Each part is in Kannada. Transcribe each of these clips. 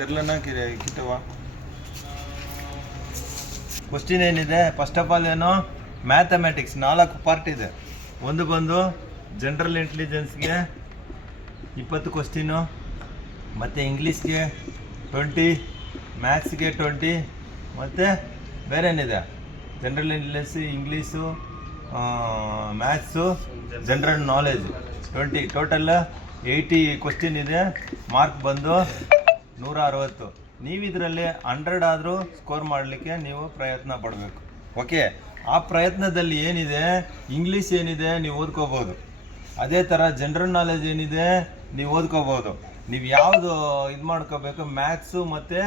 ತೆರ್ಲನ ಕಿತ್ತವ ಕ್ವಶ್ಚಿನ್ ಏನಿದೆ ಫಸ್ಟ್ ಆಫ್ ಆಲ್ ಏನು ಮ್ಯಾಥಮೆಟಿಕ್ಸ್ 4 ಪಾರ್ಟ್ ಇದೆ. ಒಂದು ಬಂದು ಜನರಲ್ ಇಂಟೆಲಿಜೆನ್ಸ್ಗೆ 20 ಕ್ವಶ್ಚಿನು, ಮತ್ತು ಇಂಗ್ಲೀಷ್ಗೆ 20, ಮ್ಯಾಥ್ಸ್ಗೆ 20, ಮತ್ತು ಬೇರೇನಿದೆ general intelligence, English, maths, general knowledge 20, total 80 question ಇದೆ. ಮಾರ್ಕ್ ಬಂದು 160. ನೀವು ಇದರಲ್ಲಿ 100 ಆದರೂ ಸ್ಕೋರ್ ಮಾಡಲಿಕ್ಕೆ ನೀವು ಪ್ರಯತ್ನ ಪಡಬೇಕು. ಓಕೆ, ಆ ಪ್ರಯತ್ನದಲ್ಲಿ ಏನಿದೆ, ಇಂಗ್ಲೀಷ್ ಏನಿದೆ ನೀವು ಓದ್ಕೋಬೋದು, ಅದೇ ಥರ ಜನರಲ್ ನಾಲೆಜ್ ಏನಿದೆ ನೀವು ಓದ್ಕೋಬೋದು. ನೀವು ಯಾವುದು ಇದು ಮಾಡ್ಕೋಬೇಕು, ಮ್ಯಾಥ್ಸು ಮತ್ತು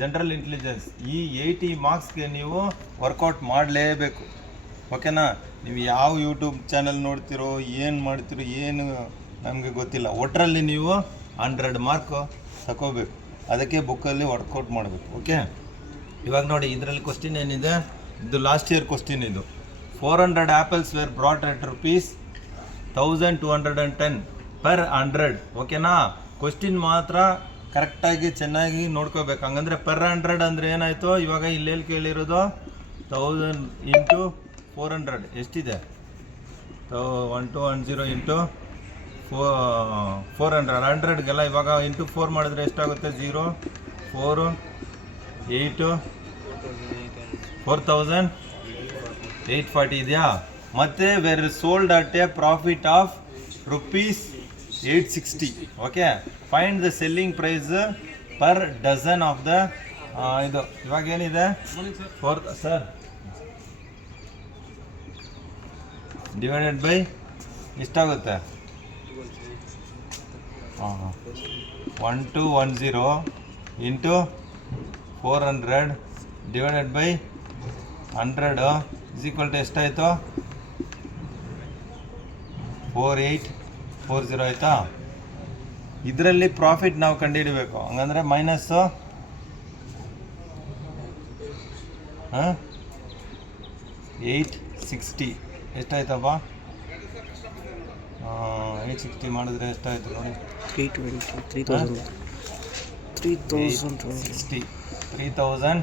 ಜನರಲ್ ಇಂಟೆಲಿಜೆನ್ಸ್, ಈ 80 ಮಾರ್ಕ್ಸ್ಗೆ ನೀವು ವರ್ಕೌಟ್ ಮಾಡಲೇಬೇಕು. ಓಕೆನಾ? ನೀವು ಯಾವ ಯೂಟ್ಯೂಬ್ ಚಾನಲ್ ನೋಡ್ತಿರೋ, ಏನು ಮಾಡ್ತಿರೋ ಏನು ನಮಗೆ ಗೊತ್ತಿಲ್ಲ, ಒಟ್ಟರಲ್ಲಿ ನೀವು 100 ಮಾರ್ಕು ತಗೋಬೇಕು. ಅದಕ್ಕೆ ಬುಕ್ಕಲ್ಲಿ ವರ್ಕೌಟ್ ಮಾಡಬೇಕು. ಓಕೆ, ಇವಾಗ ನೋಡಿ ಇದರಲ್ಲಿ ಕ್ವಶ್ಚಿನ್ ಏನಿದೆ, ಇದು ಲಾಸ್ಟ್ ಇಯರ್ ಕ್ವಶ್ಚಿನ್. ಇದು 400 ಆ್ಯಪಲ್ಸ್ ವೇರ್ ಬ್ರಾಟ್ ಎಟ್ ₹1210 per 100. ಓಕೆನಾ? ಕ್ವಶ್ಚಿನ್ ಮಾತ್ರ ಕರೆಕ್ಟಾಗಿ ಚೆನ್ನಾಗಿ ನೋಡ್ಕೋಬೇಕು. ಹಂಗಂದರೆ ಪರ್ 100 ಅಂದರೆ ಏನಾಯಿತು, ಇವಾಗ ಇಲ್ಲೇಲಿ ಕೇಳಿರೋದು 1000 ಇಂಟು 400 ಎಷ್ಟಿದೆ, 1210 ಇಂಟು 400, 100ಗೆಲ್ಲ ಇವಾಗ ಇಂಟು 4 ಮಾಡಿದ್ರೆ ಎಷ್ಟಾಗುತ್ತೆ, 0, 4, 8, 4840 ಇದೆಯಾ. ಮತ್ತು were sold at a profit of ₹860. Okay, find the selling price per dozen of the ಇದು ಇವಾಗ ಏನಿದೆ 4 ಸರ್ ಡಿವೈಡೆಡ್ ಬೈ ಎಷ್ಟಾಗುತ್ತೆ, 1210 into 400 divided by 100 is equal to ಎಷ್ಟಾಯಿತು, 4840 ಆಯಿತಾ. ಇದರಲ್ಲಿ ಪ್ರಾಫಿಟ್ ನಾವು ಕಂಡುಹಿಡಬೇಕು. ಹಂಗಂದರೆ ಮೈನಸ್ಸು 860 ಎಷ್ಟಾಯ್ತಪ್ಪ, 860 ಮಾಡಿದ್ರೆ ಎಷ್ಟಾಯಿತು ನೋಡಿ, 3060, 3000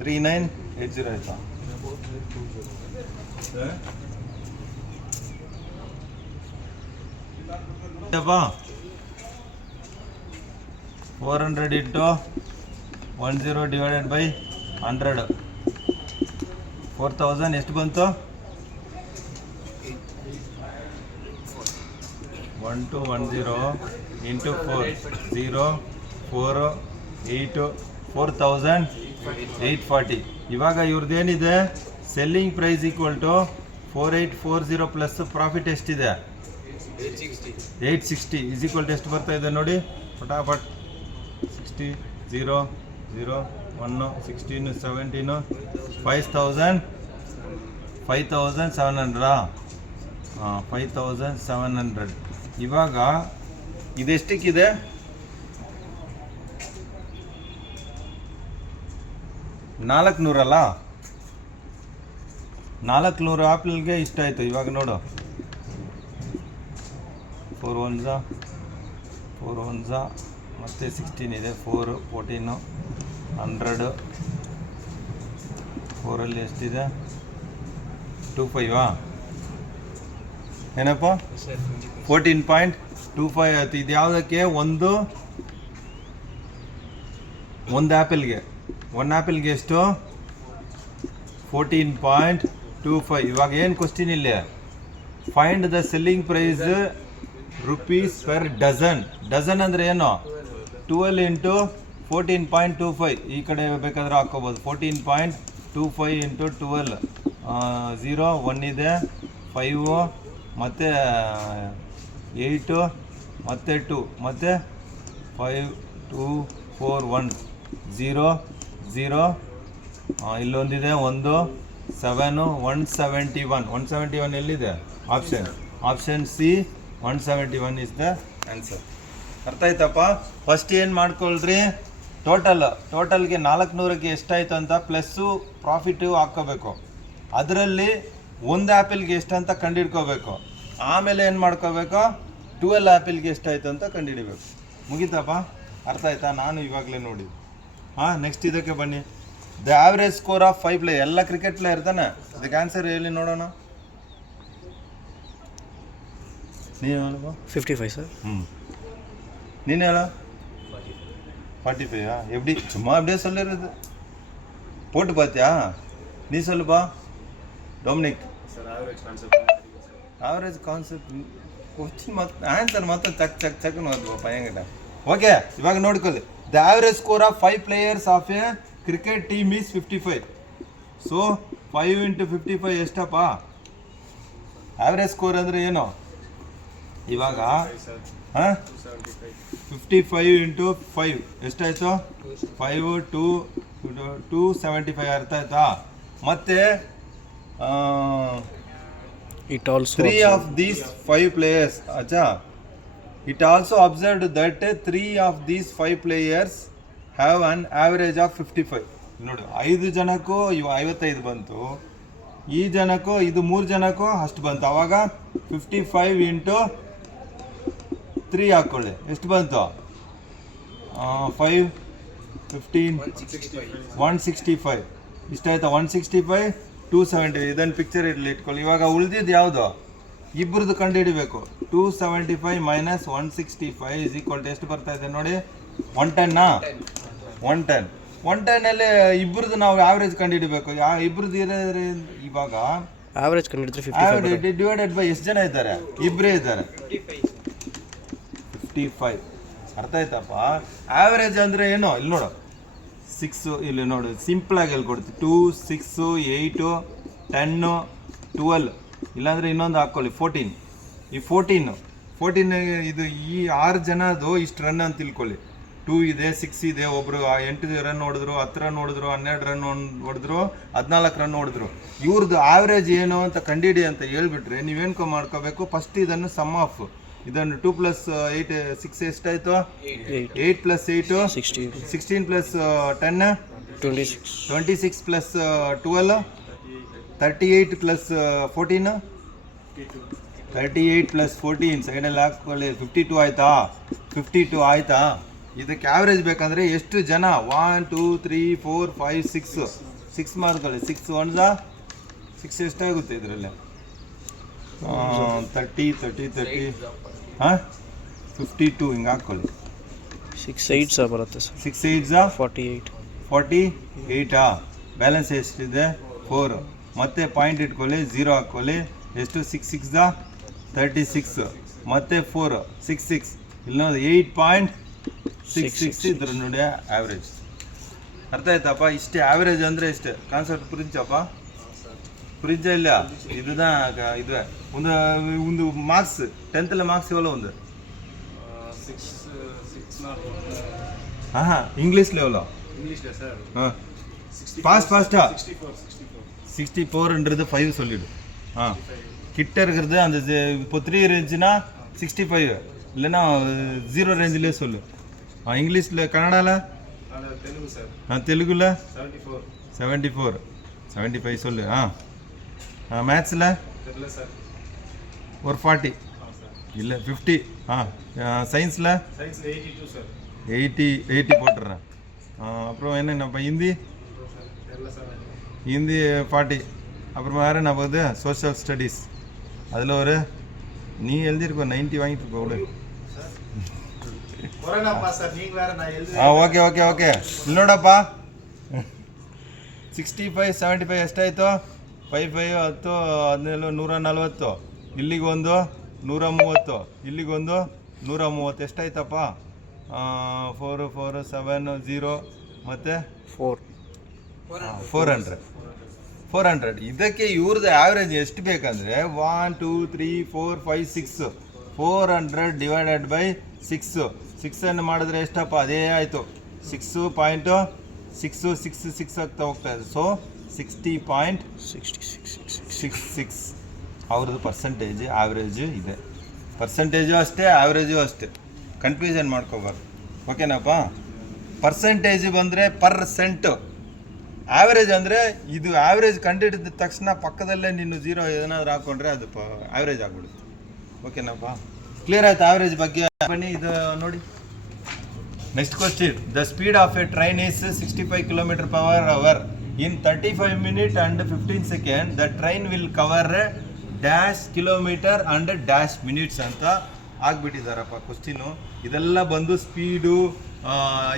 3980 ಆಯಿತಾ. 400 ಇಂಟು 10 ಡಿವೈಡೆಡ್ ಬೈ 100, 4000 ಎಷ್ಟು ಬಂತು, 1210 ಇಂಟು 4, 0, 4, 8, 4840. ಇವಾಗ ಇವ್ರದ್ದೇನಿದೆ, selling price equal to 4840 plus profit ಎಷ್ಟಿದೆ, 860 ಇಸ್ ಈಕ್ವಲ್ ಟು ಎಷ್ಟು ಬರ್ತಾ ಇದೆ ನೋಡಿ ಫಟಾಫಟ್, 60, 0, 0, 1, 16, 17, 5700. 5700. ಇವಾಗ ಇದೆಷ್ಟಕ್ಕಿದೆ, 400 ಅಲ್ಲ, 400 ಆ್ಯಪಲ್ಗೆ ಇಷ್ಟ ಆಯಿತು. ಇವಾಗ ನೋಡು, 4 1 ಮತ್ತು 16 ಇದೆ, 4, 14, 100, 4ಅಲ್ಲಿ ಎಷ್ಟಿದೆ, 25 ಏನಪ್ಪ, 14.25 ಆಯಿತು. ಇದು ಯಾವುದಕ್ಕೆ, ಒಂದು ಆ್ಯಪಲ್ಗೆ, ಒಂದು ಆ್ಯಪಲ್ಗೆ ಎಷ್ಟು, 14.25. ಇವಾಗ ಏನು ಕ್ವಶ್ಚಿನ್ ಇಲ್ಲಿ, find the selling price rupees per dozen. Dozen ಅಂದರೆ ಏನು, 12 ಇಂಟು 14.25. ಈ ಕಡೆ ಬೇಕಾದರೆ ಹಾಕ್ಕೋಬೋದು, 14.25 ಇಂಟು 12, 0, 1 ಇದೆ, 5 ಮತ್ತು 8 ಮತ್ತು 2 ಮತ್ತು 5, 2, 4, 1, 0, 0, ಇಲ್ಲೊಂದಿದೆ 1, 7, 171 ಎಲ್ಲಿದೆ, option C 171 is the answer. ಅರ್ಥ ಆಯ್ತಪ್ಪ? ಫಸ್ಟ್ ಏನು ಮಾಡ್ಕೊಳ್ರಿ, ಟೋಟಲ್ಗೆ 400ಕ್ಕೆ ಎಷ್ಟಾಯಿತು ಅಂತ ಪ್ಲಸ್ಸು ಪ್ರಾಫಿಟು ಹಾಕ್ಕೋಬೇಕು. ಅದರಲ್ಲಿ ಒಂದು ಆ್ಯಪಲ್ಗೆ ಎಷ್ಟು ಅಂತ ಕಂಡುಹಿಡ್ಕೋಬೇಕು. ಆಮೇಲೆ ಏನು ಮಾಡ್ಕೋಬೇಕು, 12 ಆ್ಯಪಲ್ಗೆ ಎಷ್ಟಾಯಿತು ಅಂತ ಕಂಡುಹಿಡಿಬೇಕು. ಮುಗೀತಪ್ಪ, ಅರ್ಥ ಆಯ್ತಾ? ನಾನು ಇವಾಗಲೇ ನೋಡಿ. ನೆಕ್ಸ್ಟ್ ಇದಕ್ಕೆ ಬನ್ನಿ. The average score of 5 player. ಎಲ್ಲ ಕ್ರಿಕೆಟ್ ಪ್ಲೇಯರ್ ತಾನೆ. ಇದಕ್ಕೆ ಆನ್ಸರ್ ಹೇಳಿ ನೋಡೋಣ. ನೀನು 55 ಸರ್. ನೀನು ಹೇಳ 45. எப்படி சும்மா அப்படியே சொல்லிடுறது, போட்டு பார்த்தியா? நீ சொல்லுப்பா ಡೊಮಿನಿಕ್. ಆವ್ರೇಜ್ ಕಾನ್ಸೆಪ್ಟ್ ಕ್ವಶನ್ ಮತ್ತು ಆನ್ಸರ್ ಮಾತ್ರ ಚಕ್ ನೋಡ್ಬೋ ಪಯ್ಯಂಗಟ. ಓಕೆ, ಇವಾಗ ನೋಡ್ಕೊಳ್ಳಿ. The average score of 5 players of A cricket team is 55. So 5 × 55 ಎಷ್ಟಪ್ಪ? ಆವ್ರೇಜ್ ಸ್ಕೋರ್ ಅಂದರೆ ಏನು? ಇವಾಗ 55 × 5 ಎಷ್ಟಾಯಿತು? 5 275. ಅರ್ಥ ಆಯ್ತಾ? ಮತ್ತೆ 3 of these 5 players, acha, it also observed that 3 of these 5 players have an average of 55. ನೋಡಿ, 5 ಜನಕ್ಕೂ ಇವು 55 ಬಂತು, ಈ ಜನಕ್ಕೂ ಇದು 3 ಜನಕ್ಕೂ ಅಷ್ಟು ಬಂತು. ಅವಾಗ 55 × 3 ಹಾಕ್ಕೊಳ್ಳಿ, ಎಷ್ಟು ಬಂತು? 5 15 165. ಇಷ್ಟಾಯ್ತಾ? 165 270. ಇದನ್ನು ಪಿಕ್ಚರ್ ಇಟ್ಕೊಳ್ಳಿ. ಇವಾಗ ಉಳಿದಿದ್ದು ಯಾವುದು? ಇಬ್ಬರದ್ದು ಕಂಡು ಹಿಡಿಬೇಕು. 275 - 165 ಎಷ್ಟು ಬರ್ತಾ ಇದೆ ನೋಡಿ? 110. 110 ಇಬ್ಬರದ್ದು ನಾವು ಆವ್ರೇಜ್ ಕಂಡು ಹಿಡಿಬೇಕು. ಇಬ್ಬರದ್ದು ಇರೋದ್ರೆ ಇವಾಗ ಆವ್ರೇಜ್ ಕಂಡು ಹಿಡಿದ್ರೆ ಡಿವೈಡೆಡ್ ಬೈ ಎಷ್ಟು ಜನ ಇದ್ದಾರೆ? ಇಬ್ಬರೇ ಇದ್ದಾರೆ, 55. ಅರ್ಥ ಆಯ್ತಪ್ಪ? ಆವ್ರೇಜ್ ಅಂದರೆ ಏನು? ಇಲ್ಲಿ ನೋಡು, 6 ಇಲ್ಲಿ ನೋಡಿ, ಸಿಂಪಲಾಗಿ ಹೇಳ್ಕೊಡ್ತೀವಿ. 2 6 8 10 12, ಇಲ್ಲಾಂದರೆ ಇನ್ನೊಂದು ಹಾಕ್ಕೊಳ್ಳಿ 14. ಈ 14 ಇದು ಈ 6 ಜನದು ಇಷ್ಟು ರನ್ ಅಂತ ತಿಳ್ಕೊಳ್ಳಿ. 2 ಇದೆ, 6 ಇದೆ, ಒಬ್ಬರು 8 ರನ್ ಹೊಡೆದ್ರು, 10 ರನ್ ಹೊಡೆದ್ರು, 12 ರನ್ ಹೊಡೆದ್ರು, 14 ರನ್ ಹೊಡೆದ್ರು. ಇವ್ರದ್ದು ಆವ್ರೇಜ್ ಏನು ಅಂತ ಕಂಡಿಡಿ ಅಂತ ಹೇಳ್ಬಿಟ್ರೆ ನೀವೇನ್ಕೊ ಮಾಡ್ಕೋಬೇಕು. ಫಸ್ಟ್ ಇದನ್ನು ಸಮ್ ಆಫ್ ಇದನ್ನು 2 + 8 6 ಎಷ್ಟಾಯಿತು? 8 + 8 16 + 10 26 + 12 38 + 14 38 + 14 ಸೈಡಲ್ಲಿ ಹಾಕ್ಕೊಳ್ಳಿ. 52 ಆಯಿತಾ? 52 ಆಯಿತಾ? ಇದಕ್ಕೆ ಆವ್ರೇಜ್ ಬೇಕಂದರೆ ಎಷ್ಟು ಜನ? 1 2 3 4 5 6 ಮಾಡ್ಕೊಳ್ಳಿ. 6 1 6 ಎಷ್ಟಾಗುತ್ತೆ ಇದರಲ್ಲಿ? 30 52 ಹಿಂಗೆ ಹಾಕ್ಕೊಳ್ಳಿ. 6 8 ಬರುತ್ತೆ ಸರ್. 6 8 48. ಬ್ಯಾಲೆನ್ಸ್ ಎಷ್ಟಿದೆ? 4. ಮತ್ತೆ ಪಾಯಿಂಟ್ ಇಟ್ಕೊಳ್ಳಿ, 0 ಹಾಕ್ಕೊಳ್ಳಿ. ಎಷ್ಟು? 6 6 36 ಮತ್ತೆ 4 6 6 ಇಲ್ಲಿ ನೋಡಿ 8.66 ಇದ್ರ ನೋಡಿ ಆವ್ರೇಜ್. ಅರ್ಥ ಆಯ್ತಪ್ಪ? ಇಷ್ಟೇ ಆವ್ರೇಜ್ ಅಂದರೆ ಇಷ್ಟೇ. ಕಾನ್ಸೆಪ್ಟ್ ಪುರಿಂಚಪ್ಪ? ಪುರಿಂಚ ಇಲ್ಲ? இதுதான் ಇದು ಒಂದು ಮಾರ್ಕ್ಸ್ 10th மார்க்ஸ் எவ்வளோ வந்து? 6 இங்கிலீஷில் எவ்வளோ? இங்கிலீஷில் சார் ஃபாஸ்ட்டாக 64ன்றது 5 சொல்லிவிடு. கிட்ட இருக்கிறது அந்த இப்போ 3 இருந்துச்சுன்னா 65, இல்லைன்னா 0 ரேஞ்சிலே சொல்லு. இங்கிலீஷில் கன்னடாவில்? தெலுங்கு சார். தெலுங்குல 74 75 சொல்லு. மேத்ஸில் ஒரு 40 இல்லை 50. சயின்ஸில் 80 போட்டுடுறேன். அப்புறம் என்னப்பா ஹிந்தி? 40. அப்புறமா வேறு என்ன போகுது? சோஷியல் ஸ்டடீஸ் அதில் ஒரு நீ எழுதியிருக்கோ 90 வாங்கிட்டு இருக்கோ விடு. ಓಕೆ ಇಲ್ಲಿ ನೋಡಪ್ಪ, 65 75 ಎಷ್ಟಾಯಿತು? 5 5 10 17 140. ಇಲ್ಲಿಗೊಂದು 130, ಇಲ್ಲಿಗೊಂದು 130. ಎಷ್ಟಾಯ್ತಪ್ಪ? 4 4 7 0 ಮತ್ತು 400. ಇದಕ್ಕೆ ಇವ್ರದ್ದು ಆವ್ರೇಜ್ ಎಷ್ಟು ಬೇಕಂದರೆ 1 2 3 4 5 6 400 ಡಿವೈಡೆಡ್ ಬೈ 6. 6 ಮಾಡಿದ್ರೆ ಎಷ್ಟಪ್ಪ? ಅದೇ ಆಯಿತು 6.66 ಆಗ್ತಾ ಹೋಗ್ತಾ ಇದೆ. ಸೊ 60.66 ಅವ್ರದ್ದು ಪರ್ಸೆಂಟೇಜ್ ಆವ್ರೇಜು ಇದೆ. ಪರ್ಸೆಂಟೇಜು ಅಷ್ಟೇ, ಆವ್ರೇಜು ಅಷ್ಟೇ. ಕನ್ಫ್ಯೂಷನ್ ಮಾಡ್ಕೋಬಾರ್ದು. ಓಕೆನಪ್ಪ? ಪರ್ಸೆಂಟೇಜ್ ಬಂದರೆ ಪರ್ಸೆಂಟು. ಆ್ಯಾವ್ರೇಜ್ ಅಂದರೆ ಇದು ಆ್ಯಾವ್ರೇಜ್ ಕಂಡುಹಿಡಿದ ತಕ್ಷಣ ಪಕ್ಕದಲ್ಲೇ ನೀನು 0 ಏನಾದರೂ ಹಾಕ್ಕೊಂಡ್ರೆ ಅದು ಆ್ಯಾವ್ರೇಜ್ ಆಗ್ಬಿಡುತ್ತೆ. ಓಕೆನಪ್ಪ, ಕ್ಲಿಯರ್ ಆಯ್ತು ಆ್ಯಾವ್ರೇಜ್ ಬಗ್ಗೆ? ಬನ್ನಿ ಇದು ನೋಡಿ. Next question, the speed of A train is 65 km/h. In 35 minutes and 15 seconds the train will cover dash kilometre and dash minutes ಅಂತ ಆಗ್ಬಿಟ್ಟಿದ್ದಾರಪ್ಪ ಕ್ವಶ್ಚಿನು. ಇದೆಲ್ಲ ಬಂದು ಸ್ಪೀಡು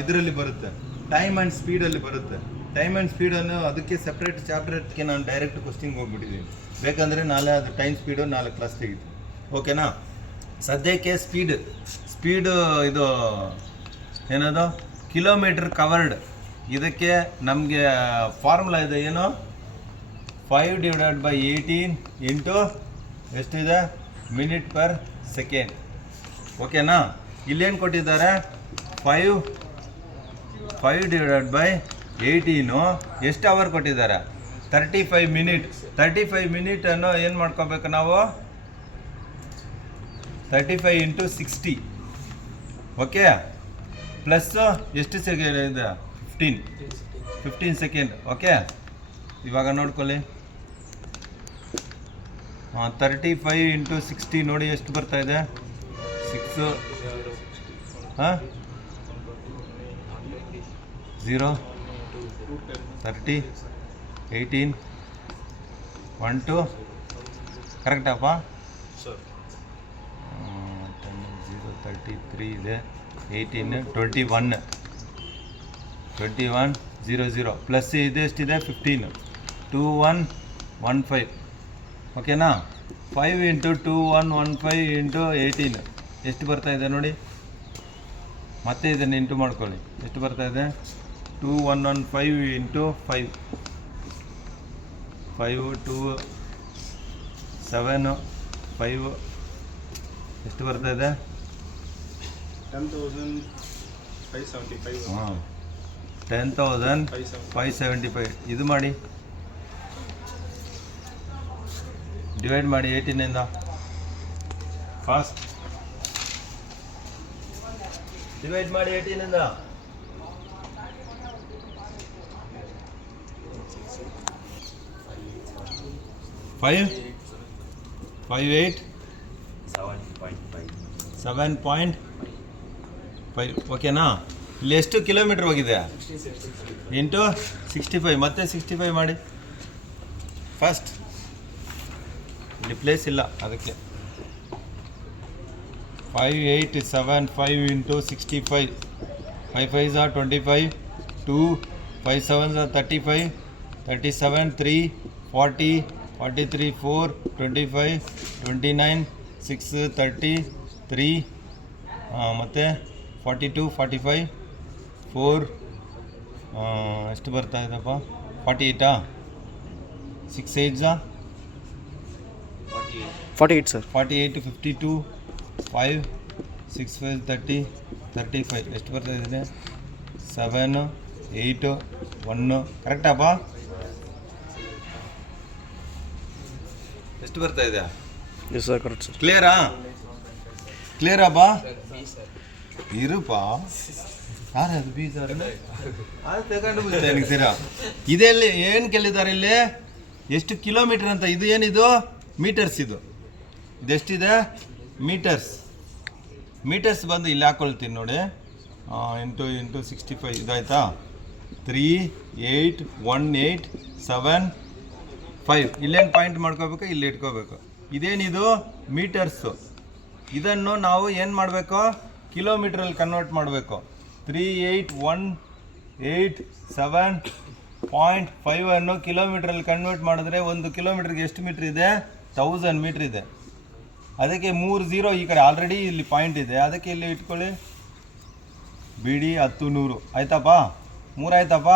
ಇದರಲ್ಲಿ ಬರುತ್ತೆ, ಟೈಮ್ ಆ್ಯಂಡ್ ಸ್ಪೀಡಲ್ಲಿ ಬರುತ್ತೆ. ಟೈಮ್ ಆ್ಯಂಡ್ ಸ್ಪೀಡನ್ನು ಅದಕ್ಕೆ ಸಪ್ರೇಟ್ ಚಾಪ್ಟರ್ಗೆ ನಾನು ಡೈರೆಕ್ಟ್ ಕ್ವಶ್ಚಿನ್ಗೆ ಹೋಗ್ಬಿಟ್ಟಿದ್ದೀನಿ. ಬೇಕಂದರೆ ನಾಳೆ ಅದು ಟೈಮ್ ಸ್ಪೀಡು ನಾಳೆ ಕ್ಲಾಸ್ ತೆಗಿತೀನಿ. ಓಕೆನಾ? ಸದ್ಯಕ್ಕೆ ಸ್ಪೀಡು ಇದು ಏನದು ಕಿಲೋಮೀಟರ್ ಕವರ್ಡ್. ಇದಕ್ಕೆ ನಮಗೆ ಫಾರ್ಮುಲಾ ಇದೆ, ಏನು 5/18 ಇಂಟು ಎಷ್ಟಿದೆ ಮಿನಿಟ್ ಪರ್ ಸೆಕೆಂಡ್. ಓಕೆನಾ? ಇಲ್ಲೇನು ಕೊಟ್ಟಿದ್ದಾರೆ, 5/18 ಎಷ್ಟು ಅವರ್ ಕೊಟ್ಟಿದ್ದಾರೆ, 35 minutes. 35 minutes ಏನು ಮಾಡ್ಕೋಬೇಕು ನಾವು, 35 × 60. ಓಕೆ, ಪ್ಲಸ್ ಎಷ್ಟು ಸೆಕೆಂಡ್ ಇದೆ, 15 ಸೆಕೆಂಡ್. ಓಕೆ, ಇವಾಗ ನೋಡ್ಕೊಳ್ಳಿ. 35 × 60 ನೋಡಿ ಎಷ್ಟು ಬರ್ತಾ ಇದೆ, 6 0 30 18 1 2 ಕರೆಕ್ಟಪ್ಪ? 10 0 33 ಇದೆ, 18 21 0 0 ಪ್ಲಸ್ ಇದು ಎಷ್ಟಿದೆ 15 2115. ಓಕೆನಾ? 5 × 2115 × 18 ಎಷ್ಟು ಬರ್ತಾ ಇದೆ ನೋಡಿ. ಮತ್ತೆ ಇದನ್ನು ಇಂಟು ಮಾಡ್ಕೊಳ್ಳಿ, ಎಷ್ಟು ಬರ್ತಾ ಇದೆ, 2115 × 5 5 2 7 5 ಎಷ್ಟು ಬರ್ತಾ ಇದೆ, 10,575. ಹಾಂ 10,575. ಇದು ಮಾಡಿ, ಡಿವೈಡ್ ಮಾಡಿ 18ಇಂದ. ಫಾಸ್ಟ್ ಡಿವೈಡ್ ಮಾಡಿ 18ಇಂದ. 5 5 8 7.5. ಓಕೆನಾ? ಇಲ್ಲಿ ಎಷ್ಟು ಕಿಲೋಮೀಟ್ರ್ ಹೋಗಿದೆ, ಇಂಟು 65. ಮತ್ತೆ 65 ಮಾಡಿ. ಫಸ್ಟ್ ಇಲ್ಲಿ ಪ್ಲೇಸ್ ಇಲ್ಲ ಅದಕ್ಕೆ. 5875 × 65. 5 5s are 25, 2 5 7s are 35, 37 3 40 43 4 25 29 6 30 3 ಮತ್ತು 42 45 4 ಎಷ್ಟು ಬರ್ತಾ ಇದೆಪ್ಪ, 48 6 8s 48 ಸರ್. 48 52 5 6 5 30 35 ಎಷ್ಟು ಬರ್ತಾ ಇದೆ, 7 8 1 ಕರೆಕ್ಟಪ್ಪ? ಎಷ್ಟು ಬರ್ತಾ ಇದೆ, ಎಸ್ ಸರ್, ಕರೆಕ್ಟ್ ಸರ್. ಕ್ಲಿಯರಪ್ಪ? ಇರುಪ್ಪ, ಯಾರು ಅದು ಬೀಜಾರ ಅದು ತಗೊಂಡು ಬಿಡ್ತೇನೆ. ಇದೆಲ್ಲಿ ಏನು ಕೇಳಿದ್ದಾರೆ ಇಲ್ಲಿ, ಎಷ್ಟು ಕಿಲೋಮೀಟರ್ ಅಂತ. ಇದು ಏನಿದು ಮೀಟರ್ಸ್, ಇದೆಷ್ಟಿದೆ ಮೀಟರ್ಸ್ ಬಂದು ಇಲ್ಲಿ ಹಾಕ್ಕೊಳ್ತೀನಿ ನೋಡಿ. ಇಂಟು 65 ಇದಾಯ್ತಾ, 3 8 1 8 7 5. ಇಲ್ಲೇನು ಪಾಯಿಂಟ್ ಮಾಡ್ಕೋಬೇಕು, ಇಲ್ಲಿ ಇಟ್ಕೋಬೇಕು. ಇದೇನಿದು ಮೀಟರ್ಸು. ಇದನ್ನು ನಾವು ಏನು ಮಾಡಬೇಕು, ಕಿಲೋಮೀಟ್ರಲ್ಲಿ ಕನ್ವರ್ಟ್ ಮಾಡಬೇಕು. 3818.7.5 ಕಿಲೋಮೀಟ್ರಲ್ಲಿ ಕನ್ವರ್ಟ್ ಮಾಡಿದ್ರೆ 1 ಕಿಲೋಮೀಟ್ರಿಗೆ ಎಷ್ಟು ಮೀಟ್ರ್ ಇದೆ, 1000 ಮೀಟ್ರ್ ಇದೆ. ಅದಕ್ಕೆ 3 0 ಈ ಕಡೆ ಆಲ್ರೆಡಿ ಇಲ್ಲಿ ಪಾಯಿಂಟ್ ಇದೆ, ಅದಕ್ಕೆ ಇಲ್ಲಿ ಇಟ್ಕೊಳ್ಳಿ. ಬಿಡಿ 10 100 ಆಯ್ತಪ್ಪ, 3 ಆಯ್ತಪ್ಪ.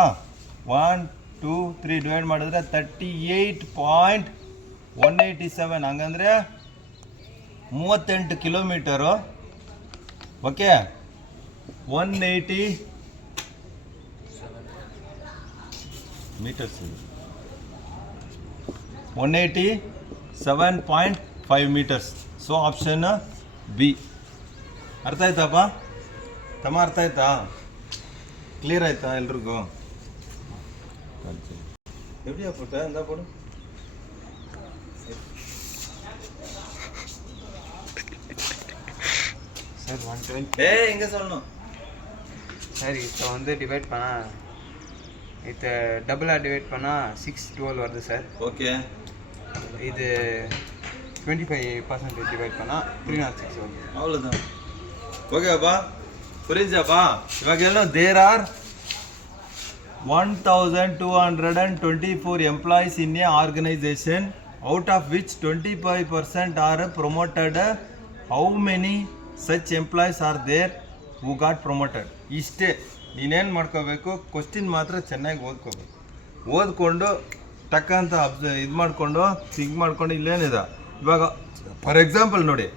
1 2 3 ಡಿವೈಡ್ ಮಾಡಿದ್ರೆ 38.187. ಹಂಗಂದರೆ 38 kilometre. Okay, 180 metres, 187.5 metres. So option B. ಅರ್ಥ ಆಯ್ತಪ್ಪ ತಮ್ಮ, ಅರ್ಥ ಆಯ್ತಾ? ಕ್ಲಿಯರ್ ಆಯ್ತಾ ಎಲ್ರಿಗೂ? எப்படியா போட்ட இருந்தா போடு. சார் 120 ஏய் எங்க சொல்லணும் சார் இப்போ வந்து டிவைட் பண்ணால் இது டபுளாக டிவைட் பண்ணால் 612 வருது சார். ஓகே. இது 25% டிவைட் பண்ணால் 306 வருது. அவ்வளோதான். ஓகேப்பா, புரிஞ்சாப்பா? இவாಗೆಲ್ಲ there are 1224 employees in a organization, out of which 25% are promoted. How many such employees are there who got promoted? ಇಷ್ಟೇ. ನೀನೇನು ಮಾಡ್ಕೋಬೇಕು, ಕ್ವಶ್ಚಿನ್ ಮಾತ್ರ ಚೆನ್ನಾಗಿ ಓದ್ಕೋಬೇಕು. ಓದ್ಕೊಂಡು ಟಕ್ಕಂತ ಇದು ಮಾಡಿಕೊಂಡು ಥಿಂಕ್ ಮಾಡ್ಕೊಂಡು ಇಲ್ಲೇನಿದೆ ಇವಾಗ ಫಾರ್ ಎಕ್ಸಾಂಪಲ್ ನೋಡಿ,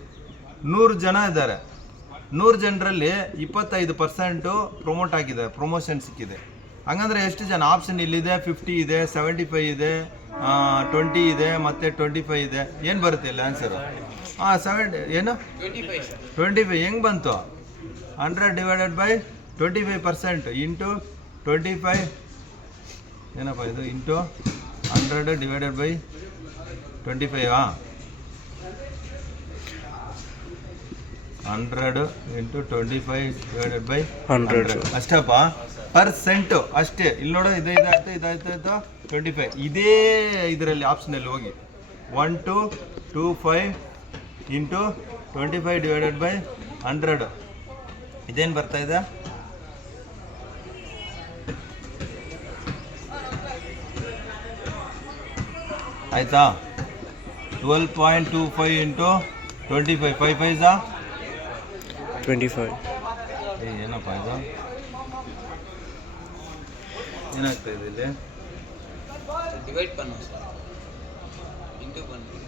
100 ಜನ ಇದ್ದಾರೆ. 100 ಜನರಲ್ಲಿ 25% ಪ್ರಮೋಟ್ ಆಗಿದೆ, ಪ್ರಮೋಷನ್ ಸಿಕ್ಕಿದೆ. ಹಂಗಂದ್ರೆ ಎಷ್ಟು ಜನ? ಆಪ್ಷನ್ ಇಲ್ಲಿದೆ, 50 ಇದೆ, 75 ಇದೆ, 20 ಇದೆ, ಮತ್ತೆ 25 ಇದೆ. ಏನು ಬರುತ್ತೆ ಇಲ್ಲ ಆನ್ಸರು? 70 ಏನು 25 ಹೆಂಗೆ ಬಂತು? 100 ಡಿವೈಡೆಡ್ ಬೈ 25% ಇಂಟು 25 ಏನಪ್ಪ ಇದು? Into 100 divided by 25 100 into 25 divided by 100 ಅಷ್ಟಪ್ಪ. ಪರ್ಸೆಂಟು ಅಷ್ಟೇ. ಇಲ್ಲಿ ನೋಡು, ಇದಾಯ್ತು 25. ಇದೇ ಇದರಲ್ಲಿ ಆಪ್ಷನಲ್ಲಿ ಹೋಗಿ 1225 ಇಂಟು 25 ಡಿವೈಡೆಡ್ ಬೈ 100 ಇದೇನು ಬರ್ತಾ ಇದೆ? ಆಯ್ತಾ? 12.25 ಇಂಟು 25 5 5 25. ಏನಪ್ಪ ಇದು? ಏನಾಗ್ತಾ ಇದೆ ಇಲ್ಲಿ? டிவைட் பண்ணோம் சார், இன்டூ பண்ணுறோம்.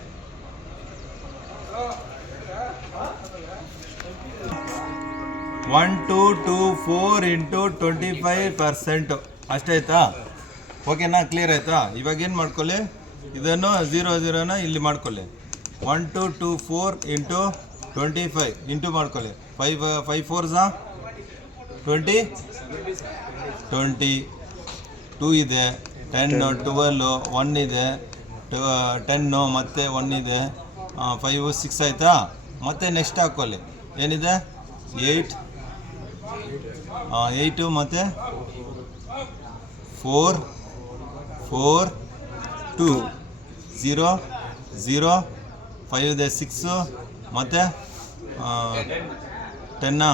1224 ಇಂಟು 25% ಅಷ್ಟಾಯ್ತಾ? ಓಕೆನಾ? ಕ್ಲಿಯರ್ ಆಯ್ತಾ? ಇವಾಗ ಏನು ಮಾಡ್ಕೊಳ್ಳಿ, ಇದನ್ನು 0 ಇಲ್ಲಿ ಮಾಡ್ಕೊಳ್ಳಿ. 1224 ಇಂಟು 25 ಇಂಟು ಮಾಡ್ಕೊಳ್ಳಿ. 5 4s 20 20 2 ಇದೆ, 10 12 1 ಇದೆ, 10 ಮತ್ತೆ 1 ಇದೆ, 5 6 ಆಯಿತಾ? ಮತ್ತೆ ನೆಕ್ಸ್ಟ್ ಹಾಕ್ಕೊಳ್ಳಿ. ಏನಿದೆ? 8 ಮತ್ತು 4 4 2 0 0 5 ಇದೆ, 6 ಮತ್ತು 10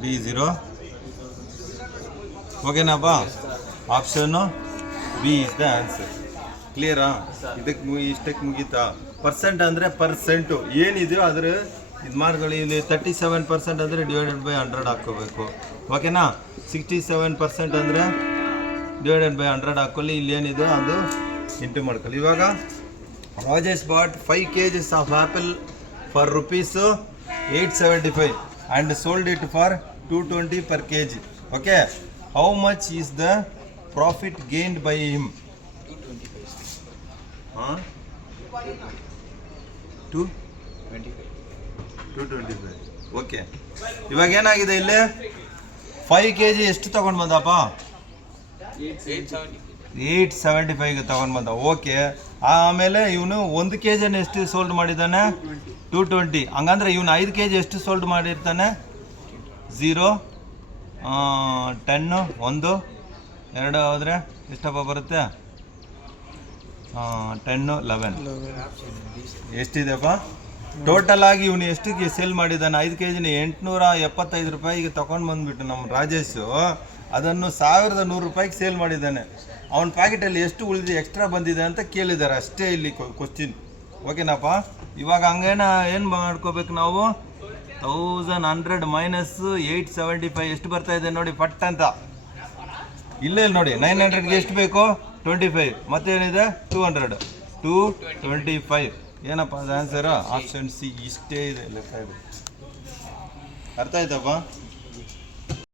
3 0. ಓಕೆನಾಪ್ಪ? Option B is the answer. ಕ್ಲಿಯರಾ? ಇಷ್ಟಕ್ಕೆ ಮುಗೀತಾ? ಪರ್ಸೆಂಟ್ ಅಂದರೆ ಪರ್ಸೆಂಟು ಏನಿದೆಯೋ ಅದ್ರ ಇದು ಮಾಡ್ಕೊಳ್ಳಿ. ಇಲ್ಲಿ 37% ಅಂದರೆ ಡಿವೈಡೆಡ್ ಬೈ 100 ಹಾಕ್ಕೋಬೇಕು. ಓಕೆನಾ? 67% ಅಂದರೆ ಡಿವೈಡೆಡ್ ಬೈ 100 ಹಾಕ್ಕೊಳ್ಳಿ. ಇಲ್ಲಿ ಏನಿದೆ ಅದು ಇಂಟು ಮಾಡ್ಕೊಳ್ಳಿ. ಇವಾಗ Rajesh bought 5 kgs of apple for rupees 875 and sold it for 220 per kg. Okay, how much is the profit gained by him? 225. Okay, ಇವಾಗ ಏನಾಗಿದೆ ಇಲ್ಲಿ? 5 kg ಎಷ್ಟು ತಗೊಂಡು ಬಂದಪ್ಪ? 875 ತಗೊಂಡು ಬಂದ. ಓಕೆ, ಆಮೇಲೆ ಇವನು 1 kg ಎಷ್ಟು ಸೋಲ್ಡ್ ಮಾಡಿದ್ದಾನೆ? 220. ಹಂಗಂದ್ರೆ ಇವನು 5 kg ಎಷ್ಟು ಸೋಲ್ಡ್ ಮಾಡಿರ್ತಾನೆ? 0 10 1 2 ಹೋದರೆ ಎಷ್ಟಪ್ಪ ಬರುತ್ತೆ? 10 11 ಎಷ್ಟಿದೆಪ್ಪ? ಟೋಟಲ್ ಆಗಿ ಇವನು ಎಷ್ಟಿಗೆ ಸೇಲ್ ಮಾಡಿದ್ದಾನೆ? 5 kg 875 ರೂಪಾಯಿಗೆ ತಗೊಂಡು ಬಂದುಬಿಟ್ಟು ನಮ್ಮ ರಾಜೇಶು ಅದನ್ನು 1100 ರೂಪಾಯಿಗೆ ಸೇಲ್ ಮಾಡಿದ್ದಾನೆ. ಅವನ ಪ್ಯಾಕೆಟಲ್ಲಿ ಎಷ್ಟು ಉಳಿದು ಎಕ್ಸ್ಟ್ರಾ ಬಂದಿದೆ ಅಂತ ಕೇಳಿದ್ದಾರೆ ಅಷ್ಟೇ ಇಲ್ಲಿ ಕ್ವಶ್ಚಿನ್. ಓಕೆನಪ್ಪ? ಇವಾಗ ಹಂಗೇನ ಏನು ಮಾಡ್ಕೋಬೇಕು ನಾವು? 1100 ಮೈನಸ್ 875 ಎಷ್ಟು ಬರ್ತಾ ಇದೆ ನೋಡಿ ಪಟ್ ಅಂತ. ಇಲ್ಲೇ ನೋಡಿ, 900ಗೆ ಎಷ್ಟು ಬೇಕು? 25. ಮತ್ತೇನಿದೆ? 200 225. ಏನಪ್ಪ ಅದು ಆನ್ಸರು? ಆಪ್ಷನ್ ಸಿ ಇಷ್ಟೇ ಇದೆ ಲೆಕ್ಕ. ಇದು ಅರ್ಥ ಆಯ್ತಪ್ಪ?